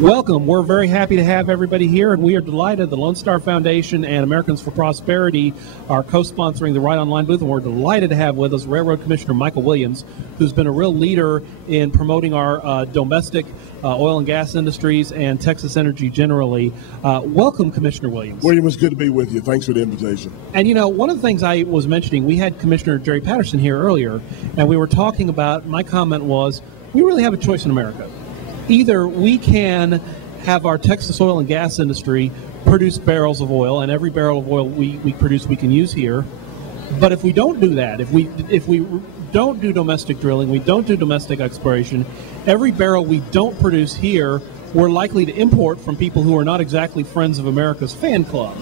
Welcome. We're very happy to have everybody here, and we are delighted the Lone Star Foundation and Americans for Prosperity are co-sponsoring the Right Online booth, and we're delighted to have with us Railroad Commissioner Michael Williams, who's been a real leader in promoting our domestic oil and gas industries and Texas energy generally. Welcome, Commissioner Williams. William, it's good to be with you. Thanks for the invitation. And, you know, one of the things I was mentioning, we had Commissioner Jerry Patterson here earlier, and we were talking about, my comment was, we really have a choice in America. Either we can have our Texas oil and gas industry produce barrels of oil, and every barrel of oil we produce we can use here. But if we don't do that, if we don't do domestic drilling, we don't do domestic exploration, every barrel we don't produce here, we're likely to import from people who are not exactly Friends of America's fan club.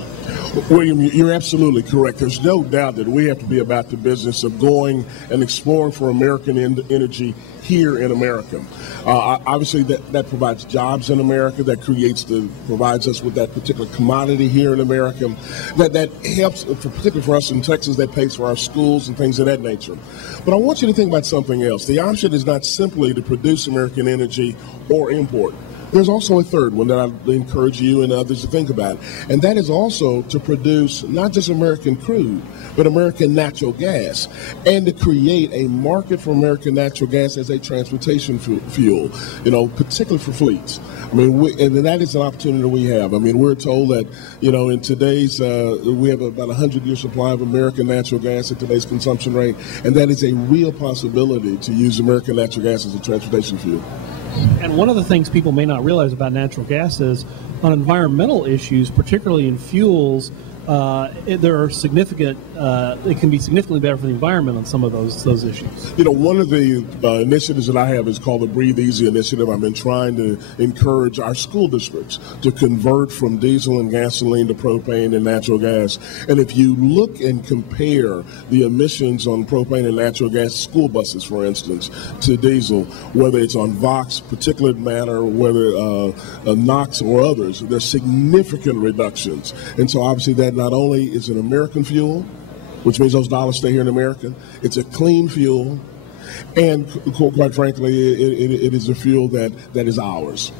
William, you're absolutely correct. There's no doubt that we have to be about the business of going and exploring for American energy here in America. Obviously, that provides jobs in America, that provides us with that particular commodity here in America, that helps, particularly for us in Texas, that pays for our schools and things of that nature. But I want you to think about something else. The option is not simply to produce American energy or import. There's also a third one that I encourage you and others to think about, and that is also to produce not just American crude, but American natural gas, and to create a market for American natural gas as a transportation fuel, you know, particularly for fleets. I mean, and that is an opportunity that we have. I mean, we're told that, you know, in today's, we have about 100-year supply of American natural gas at today's consumption rate, and that is a real possibility to use American natural gas as a transportation fuel. And one of the things people may not realize about natural gas is on environmental issues, particularly in fuels, there are significant, it can be significantly better for the environment on some of those issues. You know, one of the initiatives that I have is called the Breathe Easy Initiative. I've been trying to encourage our school districts to convert from diesel and gasoline to propane and natural gas. And if you look and compare the emissions on propane and natural gas school buses, for instance, to diesel, whether it's on VOx, particulate matter, whether NOx or others, there's significant reductions. And so obviously that not only is an American fuel, which means those dollars stay here in America, it's a clean fuel, and quite frankly, it is a fuel that is ours.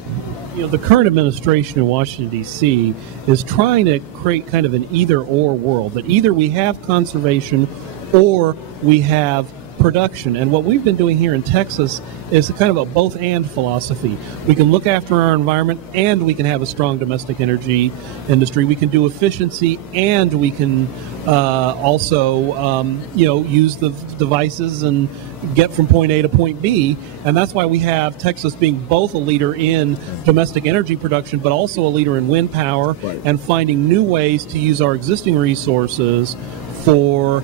You know, the current administration in Washington, D.C. is trying to create kind of an either-or world, that either we have conservation or we have production. And what we've been doing here in Texas is kind of a both-and philosophy. We can look after our environment and we can have a strong domestic energy industry. We can do efficiency and we can also, you know, use the devices and get from point A to point B. And that's why we have Texas being both a leader in domestic energy production, but also a leader in wind power, right, and finding new ways to use our existing resources for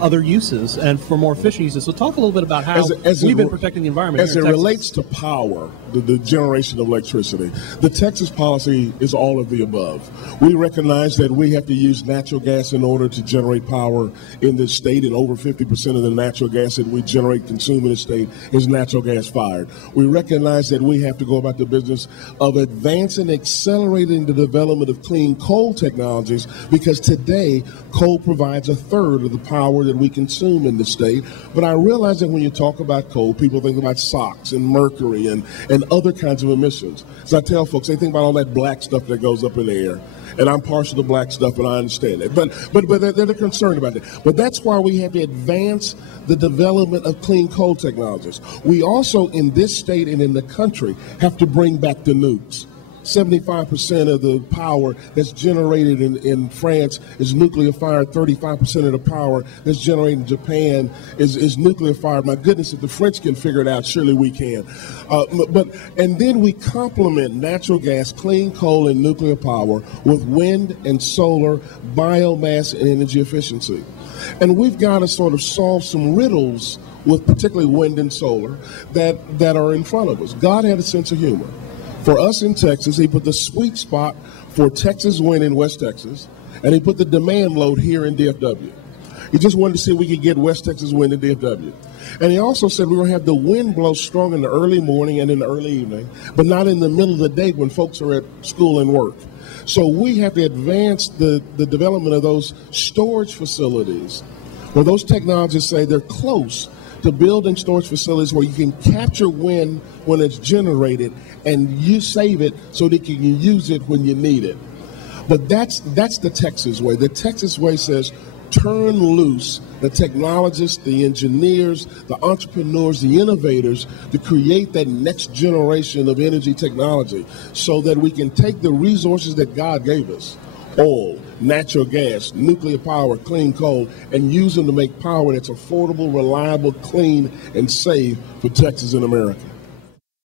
other uses and for more efficient uses. So talk a little bit about how we've been protecting the environment. As it relates to power, the generation of electricity, the Texas policy is all of the above. We recognize that we have to use natural gas in order to generate power in this state, and over 50% of the natural gas that we generate, consume in the state is natural gas fired. We recognize that we have to go about the business of advancing, accelerating the development of clean coal technologies, because today coal provides a third of the power that we consume in the state. But I realize that when you talk about coal, people think about SOx and mercury and other kinds of emissions. So I tell folks, they think about all that black stuff that goes up in the air. And I'm partial to black stuff, and I understand it. But they're concerned about it. But that's why we have to advance the development of clean coal technologies. We also, in this state and in the country, have to bring back the nukes. 75% of the power that's generated in France is nuclear fired. 35% of the power that's generated in Japan is nuclear fired. My goodness, if the French can figure it out, surely we can. And then we complement natural gas, clean coal, and nuclear power with wind and solar, biomass, and energy efficiency. And we've got to sort of solve some riddles with particularly wind and solar that are in front of us. God had a sense of humor. For us in Texas, he put the sweet spot for Texas wind in West Texas, and he put the demand load here in DFW. He just wanted to see if we could get West Texas wind in DFW. And he also said we're going to have the wind blow strong in the early morning and in the early evening, but not in the middle of the day when folks are at school and work. So we have to advance the development of those storage facilities where those technologists say they're close to building storage facilities where you can capture wind when it's generated and you save it so that you can use it when you need it. But that's the Texas way. The Texas way says turn loose the technologists, the engineers, the entrepreneurs, the innovators to create that next generation of energy technology so that we can take the resources that God gave us, oil, natural gas, nuclear power, clean coal, and use them to make power that's affordable, reliable, clean, and safe for Texas and America.